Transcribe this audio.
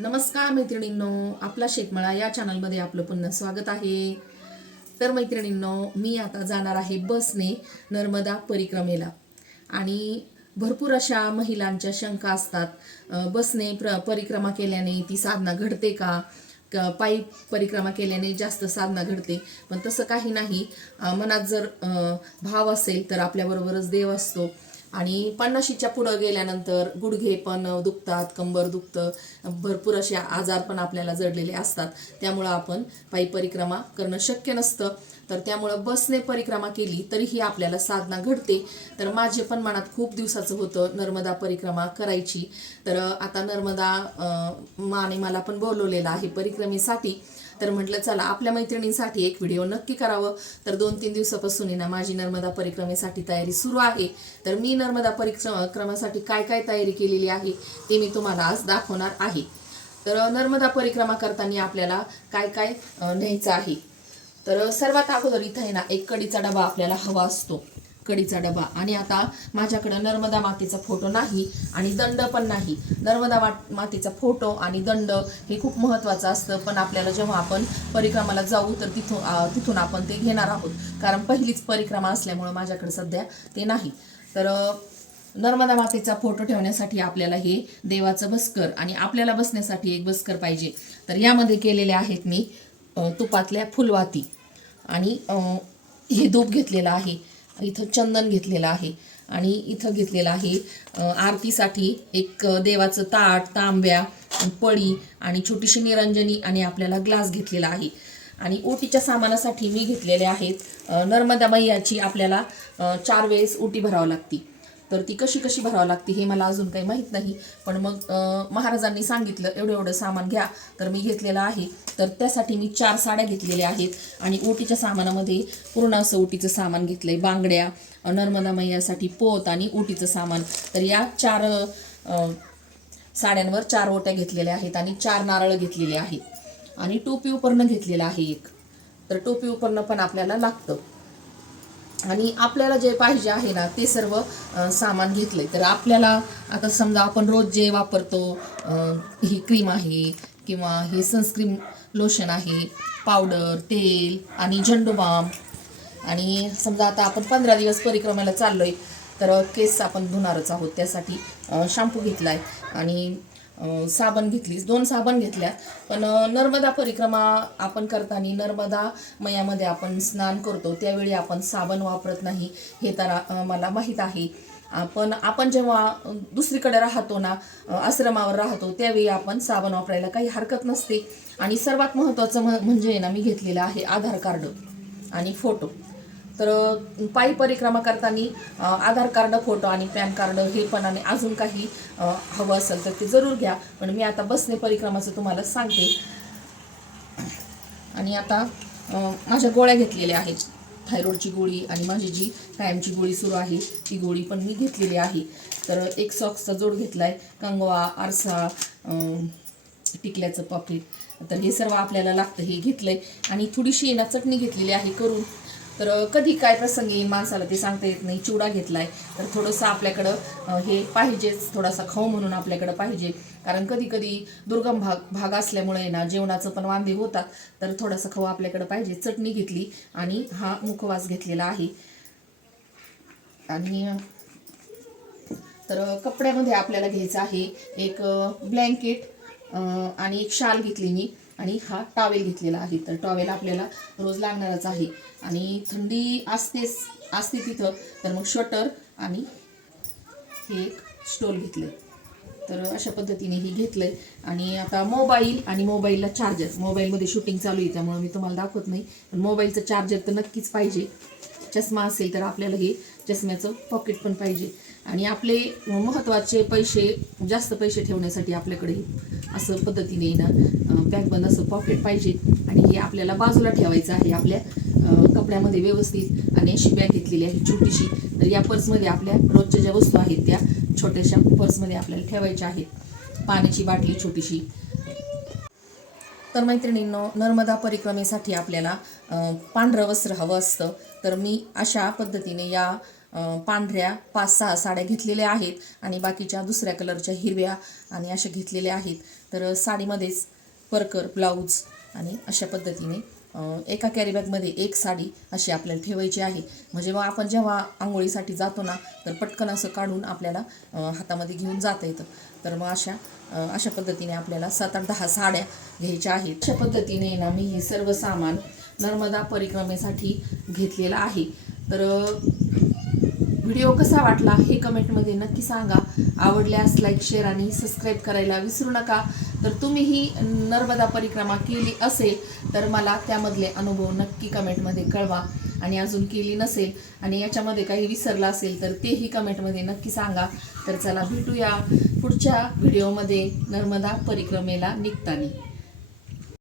नमस्कार मैत्रिणींनो, आपला शेतमळा या चॅनलमध्ये आपलं पुन्हा स्वागत आहे. तर मैत्रिणींनो, मी आता जाणार आहे बसने नर्मदा परिक्रमेला. आणि भरपूर अशा महिलांच्या शंका असतात, बसने परिक्रमा केल्याने ती साधना घडते का, पायी परिक्रमा केल्याने जास्त साधना घडते. पण तसं काही नाही. मनात जर भाव असेल तर आपल्याबरोबरच देव असतो. आणि 50च्या पुढं गेल्यानंतर गुडघे पण दुखतात, कंबर दुखतं, भरपूर असे आजार पण आपल्याला जडलेले असतात. त्यामुळं आपण पायी परिक्रमा करणं शक्य नसतं. तर त्यामुळं बसने परिक्रमा केली तरीही आपल्याला साधना घडते. तर माझे पण मनात खूप दिवसाचं होतं नर्मदा परिक्रमा करायची. तर आता नर्मदा माने मला पण बोलवलेलं आहे परिक्रमेसाठी. तर म्हटलं चला आपल्या मैत्रिणींसाठी एक व्हिडिओ नक्की करावं. तर 2-3 दिवसापासून ना माझी नर्मदा परिक्रमेसाठी तयारी सुरू आहे. तर मी नर्मदा परिक्रमासाठी काय काय तयारी केलेली आहे ते मी तुम्हाला आज दाखवणार आहे. तर नर्मदा परिक्रमा करताना आपल्याला काय काय न्यायचं आहे. तर सर्वात अगोदर इथं आहे ना एक कडीचा डबा आपल्याला हवा असतो, कडीचा डबा. आणि आता माझ्याकडं नर्मदा मातेचा फोटो नाही आणि दंड पण नाही. नर्मदा मातेचा फोटो आणि दंड हे खूप महत्त्वाचं असतं, पण आपल्याला जेव्हा आपण परिक्रमाला जाऊ तर तिथून आपण ते घेणार आहोत, कारण पहिलीच परिक्रमा असल्यामुळं माझ्याकडे सध्या ते नाही. तर नर्मदा मातेचा फोटो ठेवण्यासाठी आपल्याला हे देवाचं बसकर आणि आपल्याला बसण्यासाठी एक बसकर पाहिजे. तर यामध्ये केलेले आहेत मी तुपातल्या फुलवाती आणि हे धूप घेतलेलं आहे, इथं चंदन घेतलेलं आहे आणि इथं घेतलेलं आहे आरतीसाठी एक देवाचं ताट, तांब्या, पळी आणि छोटीशी निरंजनी आणि आपल्याला ग्लास घेतलेला आहे. आणि ओटीच्या सामानासाठी मी घेतलेले आहेत नर्मदा मैयाची आपल्याला 4 वेळेस ओटी भरावं लागते. तर ती कशी कशी भरावं लागते हे मला अजून काही माहीत नाही, पण मग महाराजांनी सांगितलं एवढं एवढं सामान घ्या, तर मी घेतलेलं आहे. तर त्यासाठी मी 4 साड्या घेतलेल्या आहेत आणि ओटीच्या सामानामध्ये पूर्ण असं ओटीचं सामान घेतलंय, बांगड्या, नर्मदा मैयासाठी पोत आणि ओटीचं सामान. तर या 4 साड्यांवर 4 ओट्या घेतलेल्या आहेत आणि 4 नारळ घेतलेले आहेत आणि टोपी उपरणं घेतलेलं आहे एक. तर टोपी उपरणं पण आपल्याला लागतं आणि आपल्याला जे पाहिजे आहे ना ते सर्व सामान घेतलंय. तर आपल्याला आता समजा आपण रोज जे वापरतो, ही क्रीम आहे किंवा हे सनस्क्रीन लोशन आहे, पावडर, तेल आणि झंडूबाम. आणि समजा आता आपण 15 दिवस परिक्रमेला चाललोय तर केस आपण धुणारच आहोत, त्यासाठी शॅम्पू घेतलाय आणि साबण घेतली, 2 साबण घेतल्या. पण नर्मदा परिक्रमा आपण करताना नर्मदा मैयामध्ये आपण स्नान करतो त्यावेळी आपण साबण वापरत नाही, हे तर मला माहीत आहे. आपण जेव्हा दुसरीकडे राहतो ना, आश्रमावर राहतो, त्यावेळी आपण साबण वापरायला काही हरकत नसते. आणि सर्वात महत्त्वाचं म्हणजे ना मी घेतलेलं आहे आधार कार्ड आणि फोटो. तर पायी परिक्रमा करताना आधार कार्ड, फोटो आणि पॅन कार्ड हे पण आणि अजून काही हवं असेल तर ते जरूर घ्या. पण मी आता बसने परिक्रमाचं तुम्हाला सांगते. आणि आता माझ्या गोळ्या घेतलेल्या आहेत, थायरॉइडची गोळी आणि माझी जी कायमची गोळी सुरू आहे ती गोळी पण मी घेतलेली आहे. तर एक सॉक्सचा जोड घेतला आहे, कंगवा, आरसा, टिकल्याचं पॉकेट. तर हे सर्व आपल्याला लागतं, हे घेतलं आहे. आणि थोडीशी ना चटणी घेतलेली आहे करून. तर कधी काय प्रसंग येईल माणसाला ते सांगता येत नाही. चिवडा घेतला आहे, तर थोडंसं आपल्याकडं हे पाहिजेच, थोडासा खाऊ म्हणून आपल्याकडं पाहिजे. कारण कधी कधी दुर्गम भाग असल्यामुळे ना जेवणाचं पण वांदे होतात, तर थोडासा खाऊ आपल्याकडं पाहिजे. चटणी घेतली आणि हा मुखवास घेतलेला आहे. आणि तर कपड्यामध्ये आपल्याला घ्यायचं आहे एक ब्लँकेट आणि एक शाल घेतली मी आणि हा टॉवेल घेतलेला आहे. तर टॉवेल आपल्याला रोज लागणारच आहे आणि थंडी असते तिथं, तर मग स्वेटर आणि हे एक स्टोल घेतलं. तर अशा पद्धतीने हे घेतलं आहे. आणि आता मोबाईल आणि मोबाईलला चार्जर, मोबाईलमध्ये शूटिंग चालू आहे त्यामुळे मी तुम्हाला दाखवत नाही, पण मोबाईलचं चार्जर तर नक्कीच पाहिजे. चष्मा असेल तर आपल्याला हे चष्म्याचं पॉकेट पण पाहिजे. आणि आपले महत्त्वाचे पैसे, जास्त पैसे ठेवण्यासाठी आपल्याकडे असं पद्धतीने ना बॅगबंद असं पॉकेट पाहिजे. आणि हे आपल्याला बाजूला ठेवायचं आहे आपल्या कपड्यामध्ये व्यवस्थित. आणि अशी बॅग घेतलेली आहे छोटीशी. तर या पर्समध्ये आपल्या रोजच्या ज्या वस्तू आहेत त्या छोट्याशा पर्समध्ये आपल्याला ठेवायच्या आहेत. पाण्याची बाटली छोटीशी. तर मैत्रिणींनो, नर्मदा परिक्रमेसाठी आपल्याला पांढरं वस्त्र हवं असतं. तर मी अशा पद्धतीने या पांढऱ्या 5-6 साड्या घेतलेल्या आहेत आणि बाकीच्या दुसऱ्या कलरच्या हिरव्या आणि अशा घेतलेल्या आहेत. तर साडीमध्येच परकर ब्लाऊज आणि अशा पद्धतीने एका कॅरीबॅगमध्ये एक साडी अशी आपल्याला ठेवायची आहे. म्हणजे मग आपण जेव्हा आंघोळीसाठी जातो ना तर पटकन असं काढून आपल्याला हातामध्ये घेऊन जाता येतं. तर मग अशा पद्धतीने आपल्याला 7-8-10 साड्या घ्यायच्या आहेत. अशा पद्धतीने ना मी हे सर्व सामान नर्मदा परिक्रमेसाठी घेतलेलं आहे. तर व्हिडिओ कसा वाटला हे कमेंटमध्ये नक्की सांगा. आवडल्यास लाईक, शेअर आणि सबस्क्राईब करायला विसरू नका. तर तुम्हीही नर्मदा परिक्रमा केली असेल तर मला त्यामधले अनुभव नक्की कमेंटमध्ये कळवा. आणि अजून केली नसेल आणि याच्यामध्ये काही विसरलं असेल तर तेही कमेंटमध्ये नक्की सांगा. तर चला भेटूया पुढच्या व्हिडिओमध्ये नर्मदा परिक्रमेला निघताना.